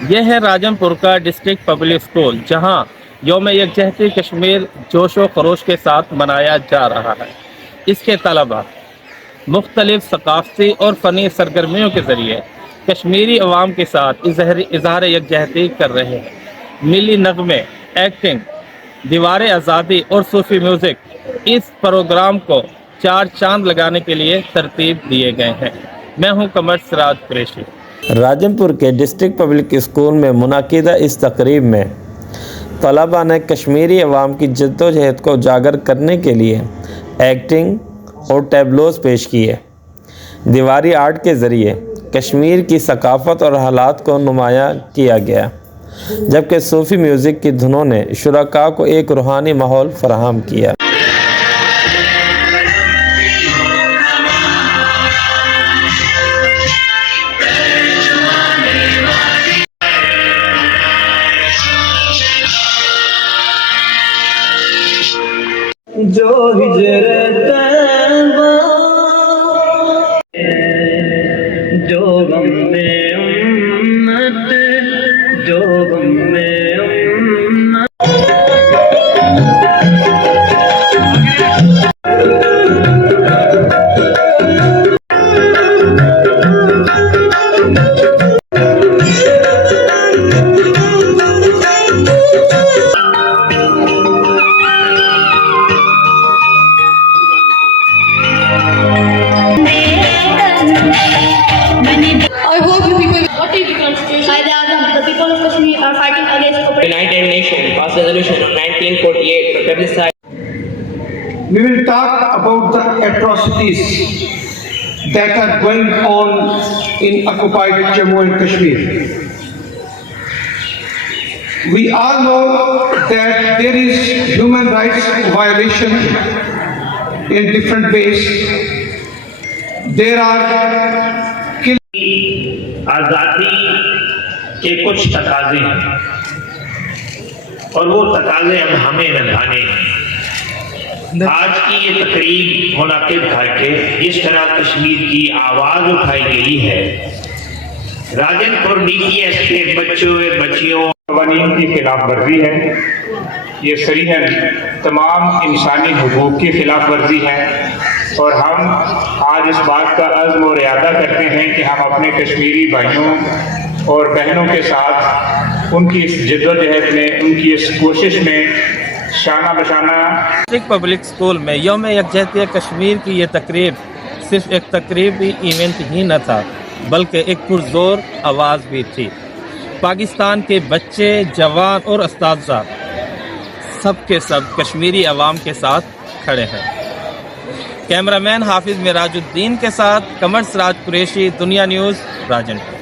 یہ ہے راجنپور کا ڈسٹرکٹ پبلک اسکول، جہاں یوم یکجہتی کشمیر جوش و خروش کے ساتھ منایا جا رہا ہے۔ اس کے طلباء مختلف ثقافتی اور فنی سرگرمیوں کے ذریعے کشمیری عوام کے ساتھ اظہار یکجہتی کر رہے ہیں۔ ملی نغمے، ایکٹنگ، دیوار آزادی اور صوفی میوزک اس پروگرام کو چار چاند لگانے کے لیے ترتیب دیے گئے ہیں۔ میں ہوں قمر سراج قریشی۔ راجنپور کے ڈسٹرکٹ پبلک اسکول میں منعقدہ اس تقریب میں طلباء نے کشمیری عوام کی جدوجہد کو اجاگر کرنے کے لیے ایکٹنگ اور ٹیبلوز پیش کیے۔ دیواری آرٹ کے ذریعے کشمیر کی ثقافت اور حالات کو نمایاں کیا گیا، جبکہ صوفی میوزک کی دھنوں نے شرکاء کو ایک روحانی ماحول فراہم کیا۔ جو ہجرت جو غم میں امت، جو غم میں امت۔ The people of Kashmir are fighting against United Nations passed resolution 1948 to publicize. We will talk about the atrocities that are going on in occupied Jammu and Kashmir. We all know that there is human rights violation in different ways. There are آزادی کے کچھ تقاضے ہیں اور وہ تقاضے اب ہمیں نبھانے ہیں۔ آج کی یہ تقریب منعقد کر کے جس طرح کشمیر کی آواز اٹھائی گئی ہے، راجنپور DPS کے بچیوں قوانین کی خلاف ورزی ہے، یہ صریحاً تمام انسانی حقوق کی خلاف ورزی ہے، اور ہم آج اس بات کا عزم اور ارادہ کرتے ہیں کہ ہم اپنے کشمیری بھائیوں اور بہنوں کے ساتھ ان کی اس جدوجہد میں، ان کی اس کوشش میں شانہ بشانہ۔ ڈسٹرکٹ پبلک اسکول میں یوم یکجہتی کشمیر کی یہ تقریب صرف ایک تقریبی ایونٹ ہی نہ تھا، بلکہ ایک پرزور آواز بھی تھی۔ پاکستان کے بچے، جوان اور اساتذہ سب کے سب کشمیری عوام کے ساتھ کھڑے ہیں۔ کیمرہ مین حافظ معراج الدین کے ساتھ قمر سراج قریشی، دنیا نیوز، راجنپور۔